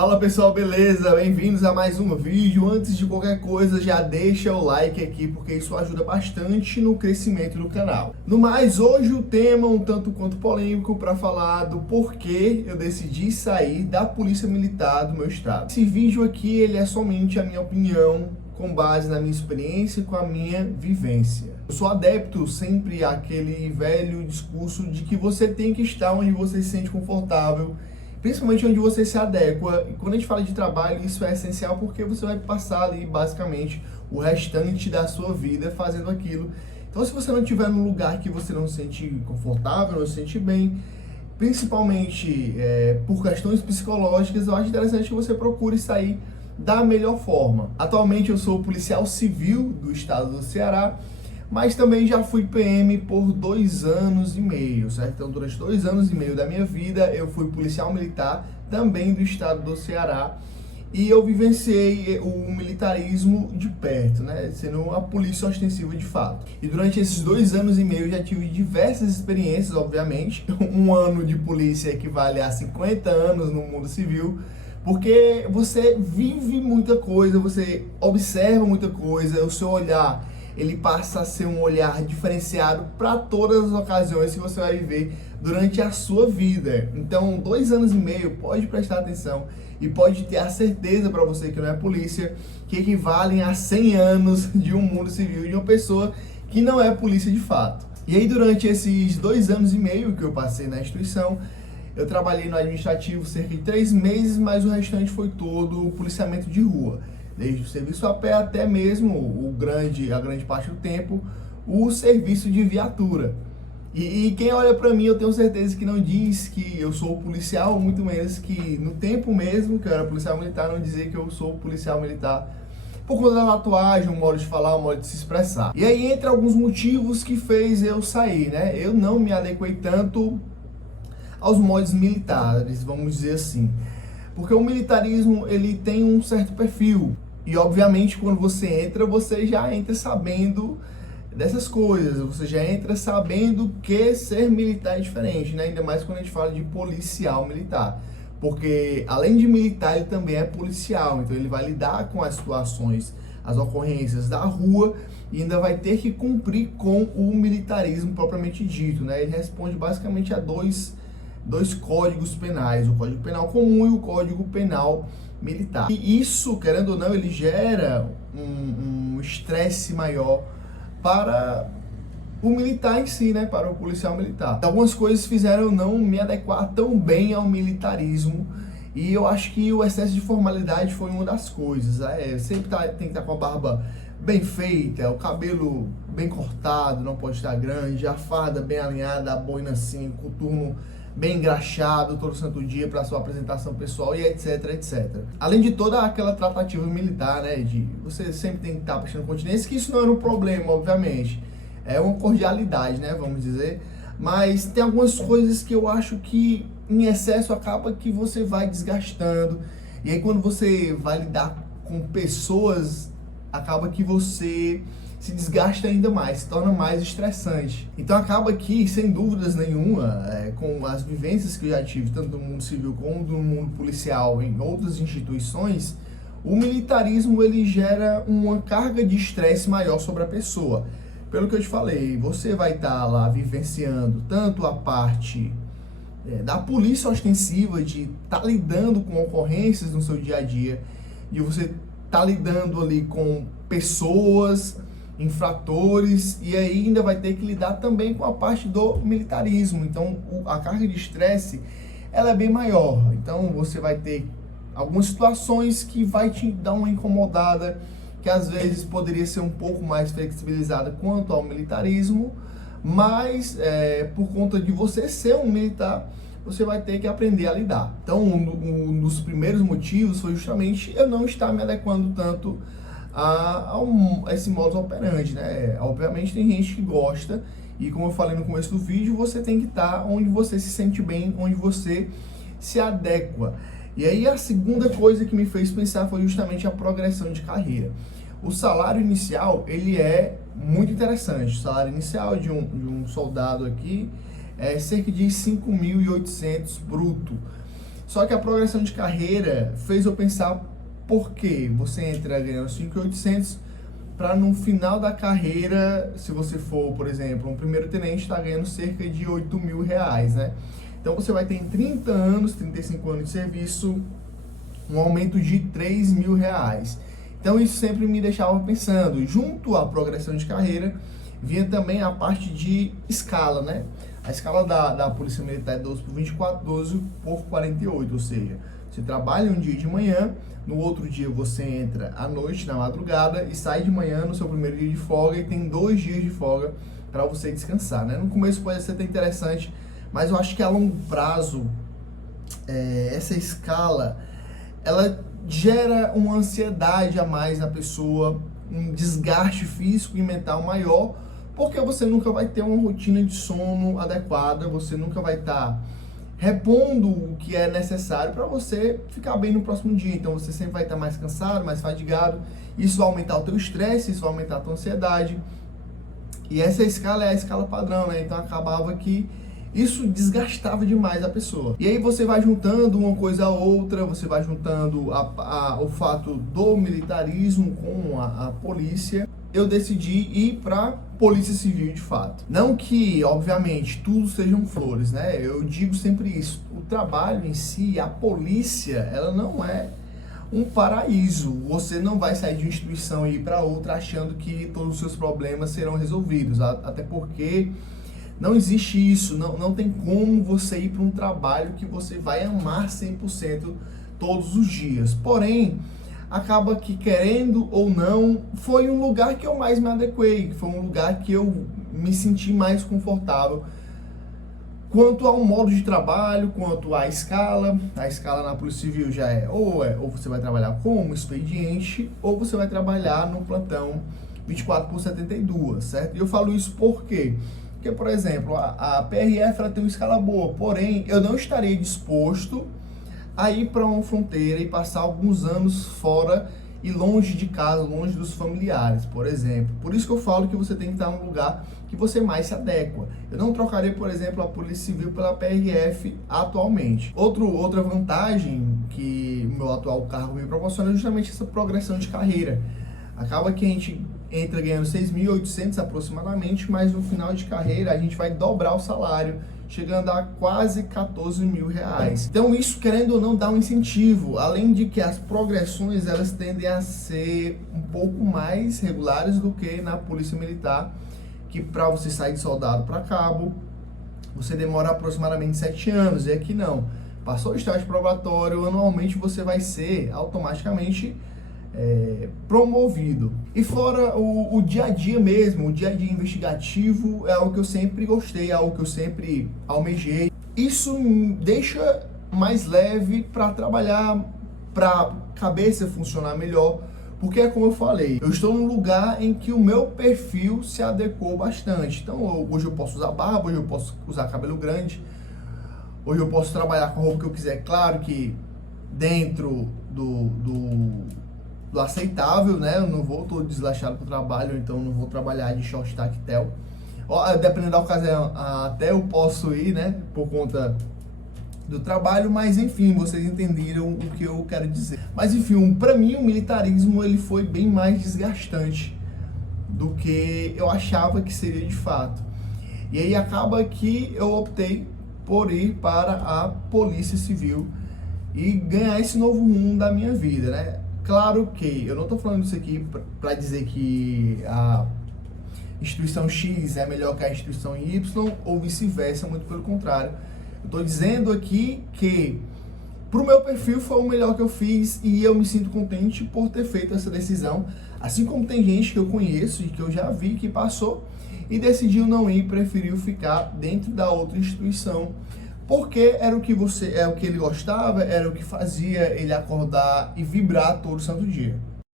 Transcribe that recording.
Fala pessoal, beleza? Bem-vindos a mais um vídeo. Antes de qualquer coisa, já deixa o like aqui, porque isso ajuda bastante no crescimento do canal. No mais, hoje o tema um tanto quanto polêmico para falar do porquê eu decidi sair da Polícia Militar do meu estado. Esse vídeo aqui, ele é somente a minha opinião, com base na minha experiência, com a minha vivência. Eu sou adepto sempre àquele velho discurso de que você tem que estar onde você se sente confortável, principalmente onde você se adequa. E quando a gente fala de trabalho, isso é essencial porque você vai passar ali basicamente o restante da sua vida fazendo aquilo. Então, se você não estiver num lugar que você não se sente confortável, não se sente bem, principalmente por questões psicológicas, eu acho interessante que você procure sair da melhor forma. Atualmente eu sou policial civil do estado do Ceará, mas também já fui PM por 2 anos e meio, certo? Então, durante 2 anos e meio da minha vida, eu fui policial militar também do estado do Ceará, e eu vivenciei o militarismo de perto, né? Sendo a polícia ostensiva de fato. E durante esses 2 anos e meio, eu já tive diversas experiências, obviamente. Um ano de polícia equivale a 50 anos no mundo civil, porque você vive muita coisa, você observa muita coisa, o seu olhar ele passa a ser um olhar diferenciado para todas as ocasiões que você vai viver durante a sua vida. Então, 2 anos e meio, pode prestar atenção e pode ter a certeza, para você que não é polícia, que equivalem a 100 anos de um mundo civil de uma pessoa que não é polícia de fato. E aí, durante esses 2 anos e meio que eu passei na instituição, eu trabalhei no administrativo cerca de 3 meses, mas o restante foi todo o policiamento de rua. Desde o serviço a pé até mesmo a grande parte do tempo, o serviço de viatura. E quem olha para mim, eu tenho certeza que não diz que eu sou policial, muito menos que no tempo mesmo que eu era policial militar, não dizer que eu sou policial militar por conta da tatuagem, um modo de falar, um modo de se expressar. E aí, entre alguns motivos que fez eu sair, né? Eu não me adequei tanto aos modos militares, vamos dizer assim. Porque o militarismo, ele tem um certo perfil. E, obviamente, quando você já entra sabendo dessas coisas. Você já entra sabendo que ser militar é diferente, né? Ainda mais quando a gente fala de policial militar. Porque, além de militar, ele também é policial. Então, ele vai lidar com as situações, as ocorrências da rua e ainda vai ter que cumprir com o militarismo propriamente dito, né? Ele responde basicamente a dois códigos penais, o Código Penal Comum e o Código Penal Militar. E isso, querendo ou não, ele gera um estresse maior para o militar em si, né? Para o policial militar. Algumas coisas fizeram eu não me adequar tão bem ao militarismo, e eu acho que o excesso de formalidade foi uma das coisas. Sempre tem que estar com a barba bem feita, o cabelo bem cortado, não pode estar grande, a farda bem alinhada, a boina assim, o coturno bem engraxado todo santo dia para sua apresentação pessoal e etc, etc. Além de toda aquela tratativa militar, né, de você sempre tem que estar prestando continência, que isso não era um problema, obviamente. É uma cordialidade, né, vamos dizer. Mas tem algumas coisas que eu acho que em excesso acaba que você vai desgastando. E aí quando você vai lidar com pessoas, acaba que você se desgasta ainda mais, se torna mais estressante. Então acaba que, sem dúvidas nenhuma, com as vivências que eu já tive, tanto no mundo civil como no mundo policial, em outras instituições, o militarismo ele gera uma carga de estresse maior sobre a pessoa. Pelo que eu te falei, você vai estar lá vivenciando tanto a parte da polícia ostensiva, de estar lidando com ocorrências no seu dia a dia, de você estar lidando ali com pessoas, infratores, e aí ainda vai ter que lidar também com a parte do militarismo. Então a carga de estresse ela é bem maior. Então você vai ter algumas situações que vai te dar uma incomodada, que às vezes poderia ser um pouco mais flexibilizada quanto ao militarismo, mas por conta de você ser um militar, você vai ter que aprender a lidar. Então um dos primeiros motivos foi justamente eu não estar me adequando tanto a esse modus operandi, né? Obviamente tem gente que gosta, e como eu falei no começo do vídeo, você tem que estar onde você se sente bem, onde você se adequa. E aí a segunda coisa que me fez pensar foi justamente a progressão de carreira. O salário inicial, ele é muito interessante. O salário inicial de um soldado aqui é cerca de 5.800 bruto. Só que a progressão de carreira fez eu pensar por que você entra ganhando 5.800 para no final da carreira, se você for, por exemplo, um primeiro tenente, está ganhando cerca de R$8.000, né? Então você vai ter em 30 anos, 35 anos de serviço, um aumento de R$3.000. Então isso sempre me deixava pensando. Junto à progressão de carreira, vinha também a parte de escala, né? A escala da Polícia Militar é 12 por 24, 12 por 48, ou seja, você trabalha um dia de manhã, no outro dia você entra à noite, na madrugada, e sai de manhã no seu primeiro dia de folga e tem 2 dias de folga para você descansar, né? No começo pode ser até interessante, mas eu acho que a longo prazo, essa escala, ela gera uma ansiedade a mais na pessoa, um desgaste físico e mental maior, porque você nunca vai ter uma rotina de sono adequada, você nunca vai estar repondo o que é necessário para você ficar bem no próximo dia. Então você sempre vai estar mais cansado, mais fadigado, isso vai aumentar o teu estresse, isso vai aumentar a tua ansiedade. E essa escala é a escala padrão, né? Então acabava que isso desgastava demais a pessoa. E aí você vai juntando uma coisa a outra, você vai juntando o fato do militarismo com a polícia. Eu decidi ir para Polícia Civil de fato. Não que, obviamente, tudo sejam flores, né? Eu digo sempre isso. O trabalho em si, a polícia, ela não é um paraíso. Você não vai sair de uma instituição e ir para outra achando que todos os seus problemas serão resolvidos. Até porque não existe isso. Não tem como você ir para um trabalho que você vai amar 100% todos os dias. Porém, acaba que, querendo ou não, foi um lugar que eu mais me adequei, foi um lugar que eu me senti mais confortável quanto ao modo de trabalho, quanto à escala. A escala na Polícia Civil já ou você vai trabalhar como expediente, ou você vai trabalhar no plantão 24 por 72, certo? E eu falo isso por quê? Porque, por exemplo, a PRF ela tem uma escala boa, porém, eu não estaria disposto a ir para uma fronteira e passar alguns anos fora e longe de casa, longe dos familiares, por exemplo. Por isso que eu falo que você tem que estar num lugar que você mais se adequa. Eu não trocaria, por exemplo, a Polícia Civil pela PRF atualmente. Outra vantagem que o meu atual cargo me proporciona é justamente essa progressão de carreira. Acaba que a gente entra ganhando 6.800 aproximadamente, mas no final de carreira a gente vai dobrar o salário, chegando a quase R$14.000. Então isso, querendo ou não, dá um incentivo, além de que as progressões elas tendem a ser um pouco mais regulares do que na Polícia Militar, que para você sair de soldado para cabo, você demora aproximadamente 7 anos, e aqui não. Passou o estágio probatório, anualmente você vai ser automaticamente promovido. E fora o dia a dia mesmo, o dia a dia investigativo é algo que eu sempre gostei, é algo que eu sempre almejei. Isso me deixa mais leve para trabalhar, para a cabeça funcionar melhor, porque é como eu falei, eu estou num lugar em que o meu perfil se adequou bastante. Então hoje eu posso usar barba, hoje eu posso usar cabelo grande, hoje eu posso trabalhar com a roupa que eu quiser. Claro que dentro do aceitável, né? Eu não vou todo desleixado pro trabalho, então não vou trabalhar de short tactel. Dependendo da ocasião, até eu posso ir, né? Por conta do trabalho, mas enfim, vocês entenderam o que eu quero dizer. Mas enfim, para mim o militarismo ele foi bem mais desgastante do que eu achava que seria de fato. E aí acaba que eu optei por ir para a Polícia Civil e ganhar esse novo rumo da minha vida, né? Claro que eu não estou falando isso aqui para dizer que a instituição X é melhor que a instituição Y ou vice-versa, muito pelo contrário. Eu estou dizendo aqui que pro meu perfil foi o melhor que eu fiz e eu me sinto contente por ter feito essa decisão, assim como tem gente que eu conheço e que eu já vi que passou e decidiu não ir, preferiu ficar dentro da outra instituição, porque era o que ele gostava, era o que fazia ele acordar e vibrar todo santo dia.